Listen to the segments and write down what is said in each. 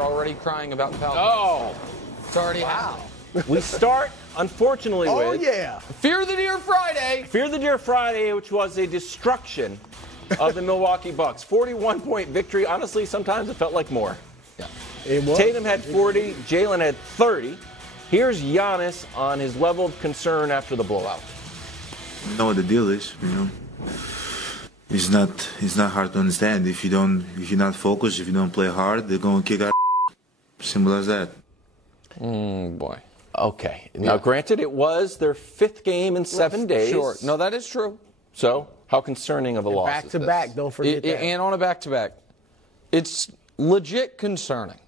Already crying about Falcons. Oh, It's already happening. We start, unfortunately, with Fear the Deer Friday. Fear the Deer Friday, which was a destruction of the Milwaukee Bucks. 41-point victory. Honestly, sometimes it felt like more. Yeah. It was. Tatum had 40. Jalen had 30. Here's Giannis on his level of concern after the blowout. You know what the deal is, you know. It's not hard to understand. If you're not focused, if you don't play hard, they're gonna kick out. Simple as that. Boy. Okay. Now, granted, it was their 5th game in 7 days. Sure. No, that is true. So, how concerning of a loss Back is to this? back, don't forget that. And on a back-to-back. It's legit concerning.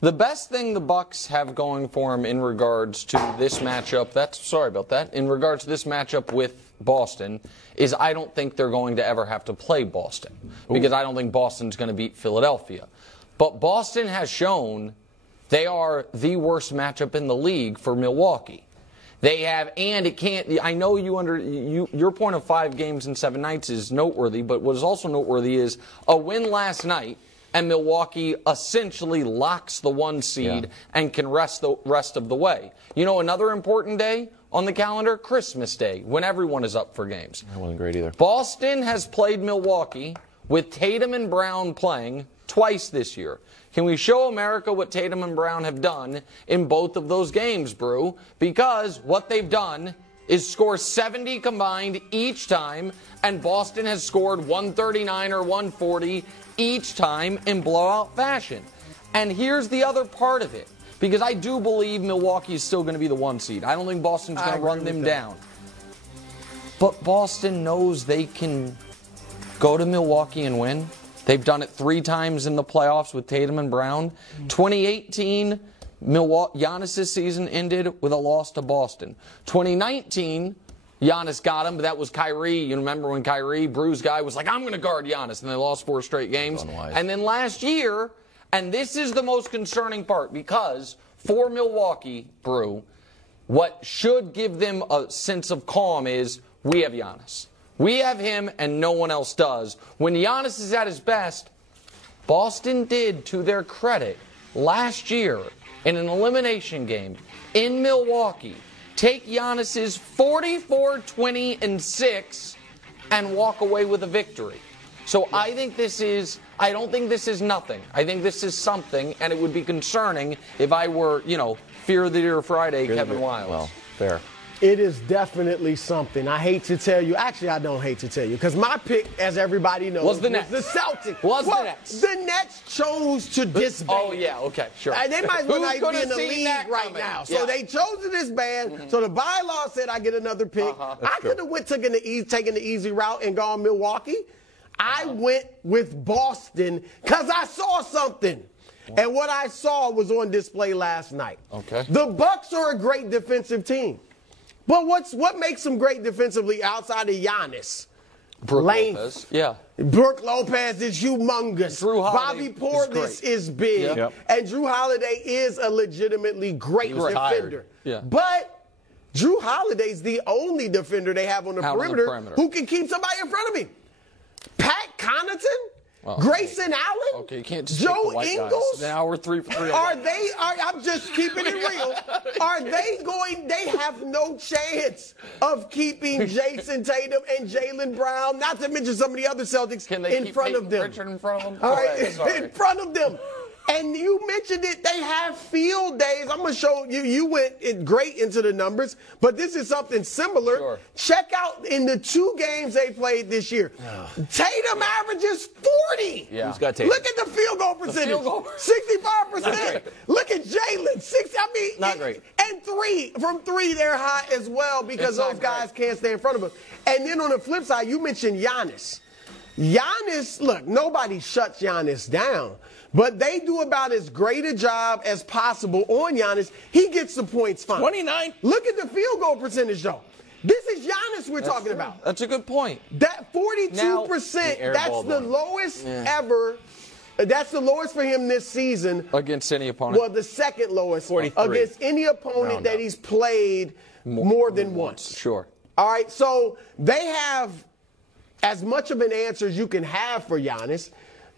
The best thing the Bucks have going for them in regards to this matchup, in regards to this matchup with Boston, is I don't think they're going to ever have to play Boston. Because I don't think Boston's going to beat Philadelphia. But Boston has shown they are the worst matchup in the league for Milwaukee. They have, and it can't, I know your point of 5 games in 7 nights is noteworthy, but what is also noteworthy is a win last night, and Milwaukee essentially locks the 1 seed and can rest the rest of the way. You know, another important day on the calendar, Christmas Day, when everyone is up for games. That wasn't great either. Boston has played Milwaukee with Tatum and Brown playing twice this year. Can we show America what Tatum and Brown have done in both of those games, Brew? Because what they've done is score 70 combined each time, and Boston has scored 139 or 140 each time in blowout fashion. And here's the other part of it, because I do believe Milwaukee is still going to be the 1 seed. I don't think Boston's going to run them down. But Boston knows they can go to Milwaukee and win. They've done it 3 times in the playoffs with Tatum and Brown. 2018, Giannis' season ended with a loss to Boston. 2019, Giannis got him, but that was Kyrie. You remember when Kyrie, Brew's guy, was like, I'm going to guard Giannis, and they lost 4 straight games. Unwise. And then last year, and this is the most concerning part, because for Milwaukee, Brew, what should give them a sense of calm is we have Giannis. We have him, and no one else does. When Giannis is at his best, Boston did, to their credit, last year in an elimination game in Milwaukee, take Giannis's 44-20-6 and walk away with a victory. So I don't think this is nothing. I think this is something, and it would be concerning if I were, Fear the Deer Friday, Kevin Wiles. Well, fair. It is definitely something. I hate to tell you. Actually, I don't hate to tell you, because my pick, as everybody knows, was the Nets. The Celtics. The Nets. The Nets chose to disband. Oh, yeah, okay, sure. They might as well not be in the league right now. So they chose to disband. So the bylaw said I get another pick. I could have taken the easy route and gone Milwaukee. I went with Boston because I saw something. And what I saw was on display last night. Okay. The Bucks are a great defensive team. But what makes them great defensively outside of Giannis? Brook Length. Lopez. Yeah. Brook Lopez is humongous. Drew Bobby Holiday Portis is big. Yep. And Drew Holiday is a legitimately great defender. Yeah. But Drew Holiday's the only defender they have on the perimeter who can keep somebody in front of him. Pat Connaughton? Grayson Allen? Okay, you can't just Joe pick the white Ingles? guys. Now we're 3 for 3. I'm just keeping it real. They have no chance of keeping Jason Tatum and Jaylen Brown, not to mention some of the other Celtics, in front of them. Richard in front of them? All right, in front of them. And you mentioned it, they have field days. I'm going to show you. You went great into the numbers, but this is something similar. Sure. Check out in the 2 games they played this year. Tatum averages 40. Yeah. Who's got Tatum? Look at the field goal percentage. 65%. Look at Jalen. Not great. And from three, they're high as well because those guys can't stay in front of them. And then on the flip side, you mentioned Giannis. Giannis, look, nobody shuts Giannis down. But they do about as great a job as possible on Giannis. He gets the points fine. 29. Look at the field goal percentage, though. This is Giannis we're talking about. That's a good point. That 42%, that's the lowest ever. That's the lowest for him this season. Against any opponent? Well, the second lowest 43. against any opponent that he's played more than once. Sure. All right, so they have as much of an answer as you can have for Giannis.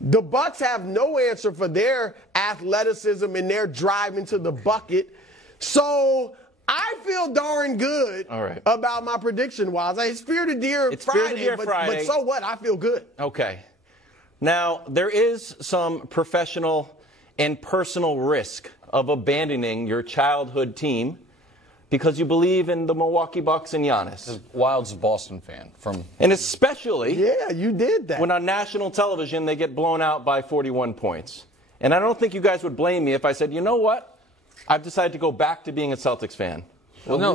The Bucks have no answer for their athleticism and their drive into the bucket. So I feel darn good about my prediction, Wiles. It's Fear the Deer Friday, but so what? I feel good. Okay. Now, there is some professional and personal risk of abandoning your childhood team because you believe in the Milwaukee Bucks and Giannis. Wild's a Boston fan. And especially yeah, you did that. When on national television they get blown out by 41 points. And I don't think you guys would blame me if I said, you know what? I've decided to go back to being a Celtics fan. Well, no,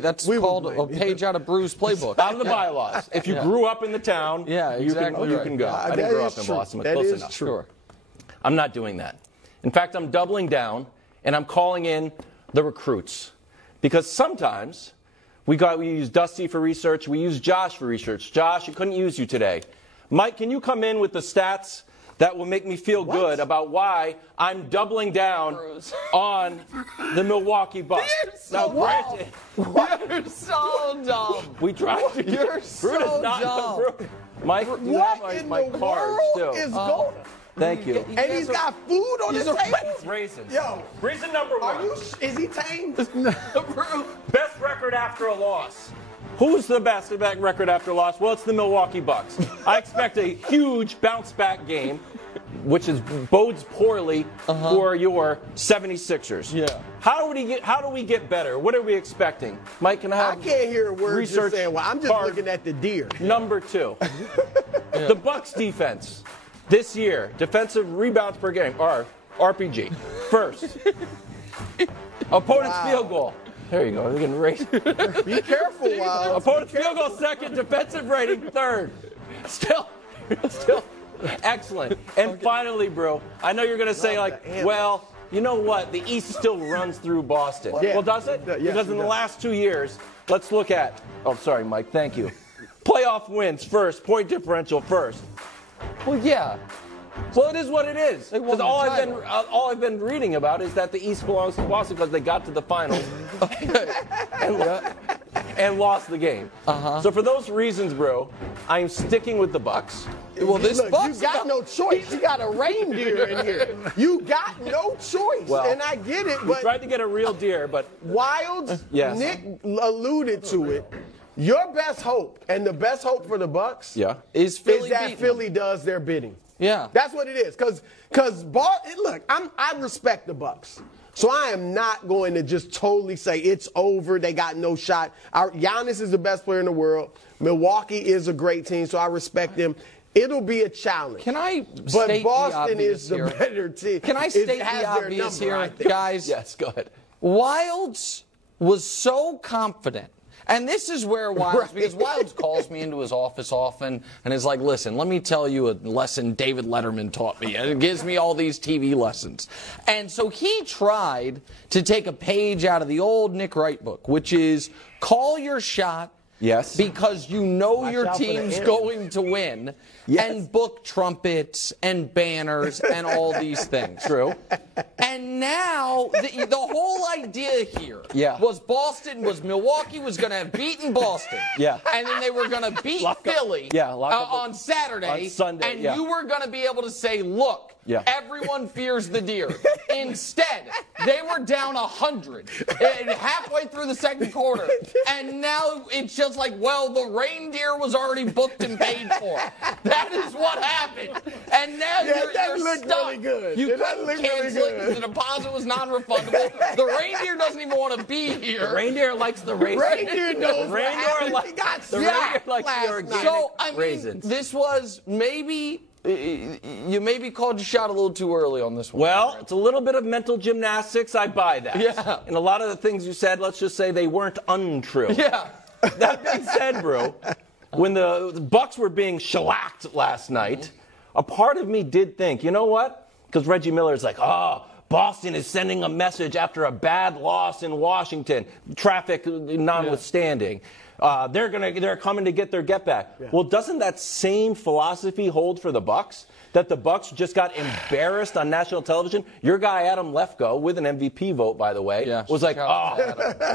that's called a page out of Brew's playbook. Out of the bylaws. If you grew up in the town, you can go. I didn't grow up in Boston, but close enough. True. I'm not doing that. In fact, I'm doubling down, and I'm calling in the recruits. Because sometimes we use Dusty for research, we use Josh for research. Josh, I couldn't use you today. Mike, can you come in with the stats that will make me feel good about why I'm doubling down on the Milwaukee Bucks? You're so dumb. We tried to. You're so dumb. Mike, you what have in my the cards world too. is going? Thank you. And he's got food on his table? Raisins. Yo. Reason number one. Is he tame? Best record after a loss. Who's the best record after a loss? Well, it's the Milwaukee Bucks. I expect a huge bounce-back game, which bodes poorly for your 76ers. Yeah. How do we get better? What are we expecting? Mike, can I have I can't hear a word research you're saying. Well, I'm just looking at the deer. Number 2. The Bucks defense this year, defensive rebounds per game, or RPG. First. Opponent's field goal. There you go. They're getting raised. Be careful, Wild. Opponent's field goal second, defensive rating third. Still excellent. And finally, bro, I know you're going to say well, you know what? The East still runs through Boston. Yeah. Well, does it? Yes, because in the last 2 years, let's look at. Oh, sorry, Mike. Thank you. Playoff wins first. Point differential first. Well, yeah. Well, it is what it is. Because all title. I've been reading about is that the East belongs to Boston because they got to the finals and lost the game. So for those reasons, bro, I'm sticking with the Bucks. Well, this Bucks, you got no choice. You got a reindeer in here. You got no choice, and I get it. We But tried to get a real deer, but Wilds, Yes. Nick alluded to it. Your best hope, and the best hope for the Bucks, is Philly that beating Philly does their bidding. Yeah. That's what it is. Because look, I respect the Bucks. So I am not going to just totally say it's over. They got no shot. Giannis is the best player in the world. Milwaukee is a great team, so I respect them. It'll be a challenge. Can I But state Boston the is the here? better team. Can I state the obvious here, guys? Yes, go ahead. Wilds was so confident. And this is where Wilds, because Wilds calls me into his office often and is like, listen, let me tell you a lesson David Letterman taught me. And it gives me all these TV lessons. And so he tried to take a page out of the old Nick Wright book, which is call your shot. Yes. Because you know Watch your out for the team's enemy. going to win. Yes. And book trumpets and banners and all these things. True. And now the whole idea here was Milwaukee was going to have beaten Boston. Yeah. And then they were going to beat Philly on Saturday. On Sunday, and you were going to be able to say, look, everyone fears the deer. Instead, they were down 100 halfway through the second quarter. And now it's just like, well, the reindeer was already booked and paid for. That is what happened. And now you're stuck. Really good. You couldn't cancel it because the deposit was non-refundable. The reindeer doesn't even want to be here. The reindeer likes the raisins. Reindeer knows the reindeer likes the organic So, I mean, raisins. this was maybe... You maybe called your shot a little too early on this one. Well, it's a little bit of mental gymnastics. I buy that. Yeah. And a lot of the things you said, let's just say they weren't untrue. Yeah. That being said, bro, when the Bucks were being shellacked last night, a part of me did think, you know what? Because Reggie Miller's like, Boston is sending a message after a bad loss in Washington, traffic notwithstanding. They're coming to get their get back. Yeah. Well, doesn't that same philosophy hold for the Bucks? That the Bucks just got embarrassed on national television. Your guy Adam Lefkoe, with an MVP vote, by the way, was like,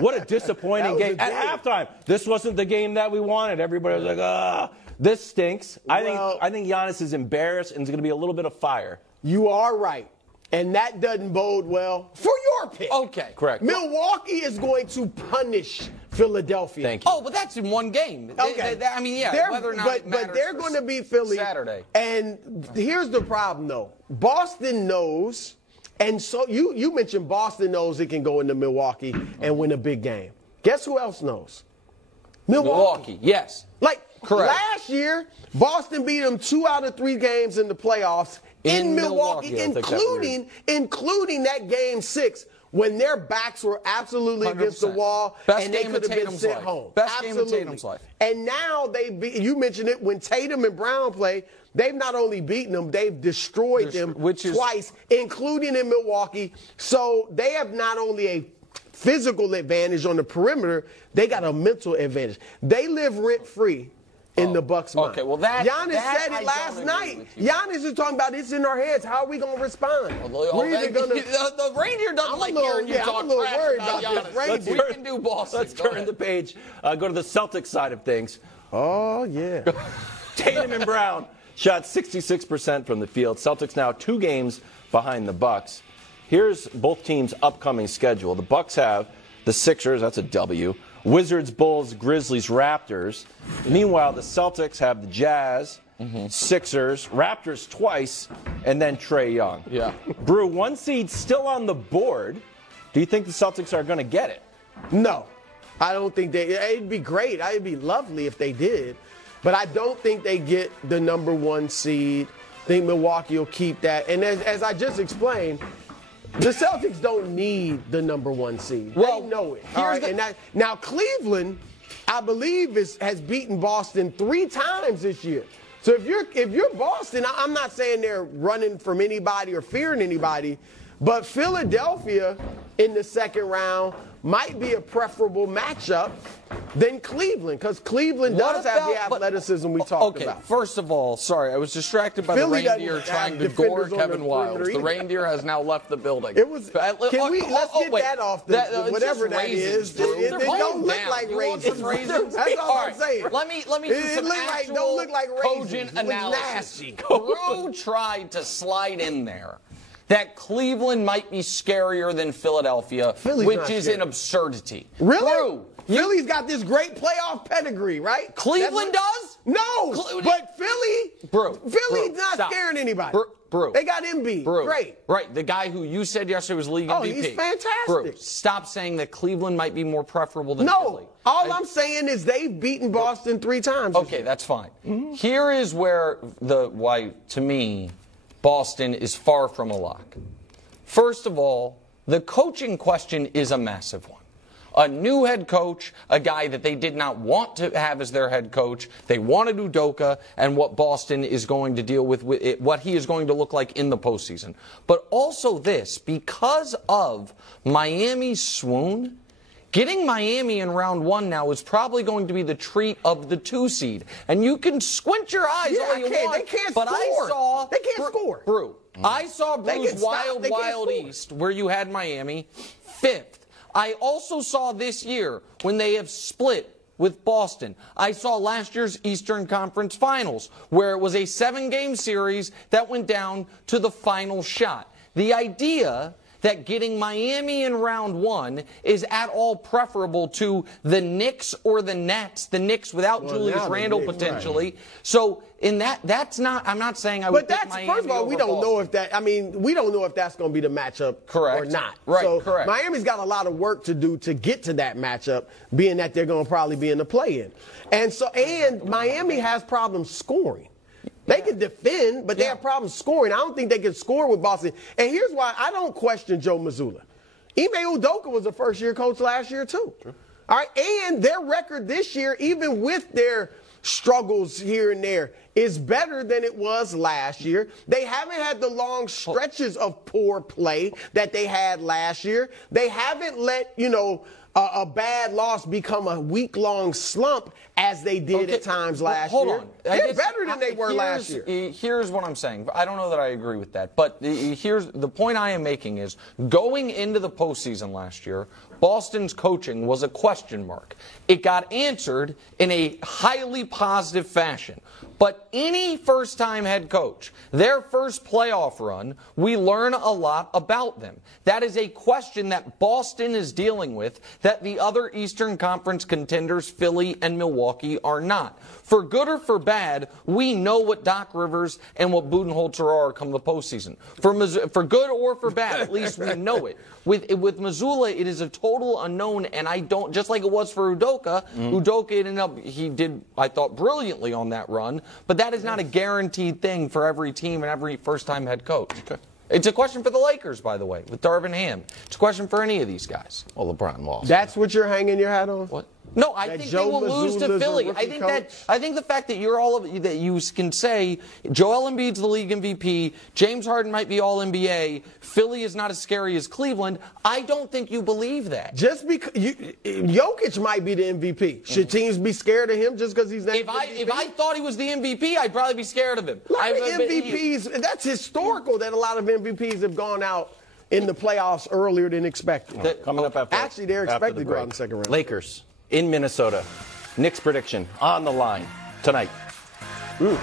what a disappointing game. At halftime, this wasn't the game that we wanted. Everybody was like, This stinks. I think Giannis is embarrassed and it's going to be a little bit of fire. You are right. And that doesn't bode well for your pick. Okay. Correct. Milwaukee is going to punish Philadelphia. Thank you. Oh, but that's in one game. Okay. I mean, yeah, whether or not it matters but they're going to beat Philly Saturday. And here's the problem, though. Boston knows, and so you mentioned Boston knows it can go into Milwaukee and win a big game. Guess who else knows? Milwaukee, yes. Like, correct. Last year, Boston beat them 2 out of 3 games in the playoffs in Milwaukee, including that game 6 when their backs were absolutely 100%. Against the wall and they could have been sent home. Best game of Tatum's life. And now you mentioned it, when Tatum and Brown play, they've not only beaten them, they've destroyed them twice, including in Milwaukee. So they have not only a physical advantage on the perimeter, they got a mental advantage. They live rent-free in the Bucks' mind. Okay, well Giannis said it last night. Giannis is talking about it's in our heads. How are we going to respond? The reindeer doesn't like hearing you talk trash about Giannis. We can do Boston. Let's turn the page. Go to the Celtics side of things. Oh, yeah. Tatum and Brown shot 66% from the field. Celtics now 2 games behind the Bucks. Here's both teams' upcoming schedule. The Bucks have the Sixers, that's a W. Wizards, Bulls, Grizzlies, Raptors. Meanwhile, the Celtics have the Jazz, Sixers, Raptors twice, and then Trae Young. Yeah. Brew, 1 seed still on the board. Do you think the Celtics are going to get it? No. I don't think it'd be great. It'd be lovely if they did. But I don't think they get the number 1 seed. I think Milwaukee will keep that. And as I just explained, the Celtics don't need the number 1 seed. They know it. All right? Now, Cleveland, I believe, has beaten Boston 3 times this year. So if you're Boston, I'm not saying they're running from anybody or fearing anybody, but Philadelphia in the second round might be a preferable matchup than Cleveland, because Cleveland does have the athleticism we talked about. First of all, sorry, I was distracted by the reindeer trying to gore Kevin Wildes. The reindeer has now left the building. Let's get that off whatever that is. It don't look like reindeer. That's all I'm saying. Let me do some actual cogent analysis. Brew tried to slide in there that Cleveland might be scarier than Philadelphia, which is an absurdity. Really? Philly's got this great playoff pedigree, right? Cleveland does? No, but Philly's not scaring anybody. Brew. They got Embiid. Great. Right, the guy who you said yesterday was league MVP. He's fantastic. Brew, stop saying that Cleveland might be more preferable than Philly. All I'm saying is they've beaten Boston 3 times. Okay, that's fine. Here is where why, to me, Boston is far from a lock. First of all, the coaching question is a massive one. A new head coach, a guy that they did not want to have as their head coach. They wanted Udoka and what Boston is going to deal with what he is going to look like in the postseason. But also this, because of Miami's swoon, getting Miami in round 1 now is probably going to be the treat of the 2 seed. And you can squint your eyes all you want. They can't score. They can't score. Brew. I saw Brew's Wild East, where you had Miami 5th. I also saw this year when they have split with Boston. I saw last year's Eastern Conference Finals, where it was a 7-game series that went down to the final shot. The idea that getting Miami in round 1 is at all preferable to the Knicks or the Nets, the Knicks without Julius Randle potentially. Right. So in that's not, I'm not saying I would pick Miami. First of all, we don't know if we don't know if that's going to be the matchup or not. Right, so correct. Miami's got a lot of work to do to get to that matchup, being that they're going to probably be in the play-in. And Miami has problems scoring. They can defend, but they have problems scoring. I don't think they can score with Boston. And here's why I don't question Joe Mazzulla. Ime Udoka was a first-year coach last year, too. True. All right, and their record this year, even with their struggles here and there, is better than it was last year. They haven't had the long stretches of poor play that they had last year. They haven't let, a bad loss become a week-long slump as they did at times last year. Hold on. They're better than they were last year. Here's what I'm saying. I don't know that I agree with that. But here's the point I am making is going into the postseason last year, Boston's coaching was a question mark. It got answered in a highly positive fashion. But any first-time head coach, their first playoff run, we learn a lot about them. That is a question that Boston is dealing with that the other Eastern Conference contenders, Philly and Milwaukee, are not. For good or for bad, we know what Doc Rivers and what Budenholzer are come the postseason. For good or for bad, at least we know it. With Missoula, it is a total unknown, and I don't, just like it was for Udoka, Udoka he did, I thought, brilliantly on that run, but that is not a guaranteed thing for every team and every first-time head coach. Okay. It's a question for the Lakers, by the way, with Darvin Ham. It's a question for any of these guys. Well, LeBron lost. That's what you're hanging your hat on? What? No, I think they will lose to Philly. I think the fact that you can say Joel Embiid's the league MVP, James Harden might be all NBA, Philly is not as scary as Cleveland. I don't think you believe that. Just because Jokic might be the MVP. Should teams be scared of him just because he's named MVP? If I thought he was the MVP, I'd probably be scared of him. MVPs, that's historical that a lot of MVPs have gone out in the playoffs earlier than expected. Coming up after they're expected to go out in the second round. Lakers in Minnesota. Nick's prediction on the line tonight. Ooh.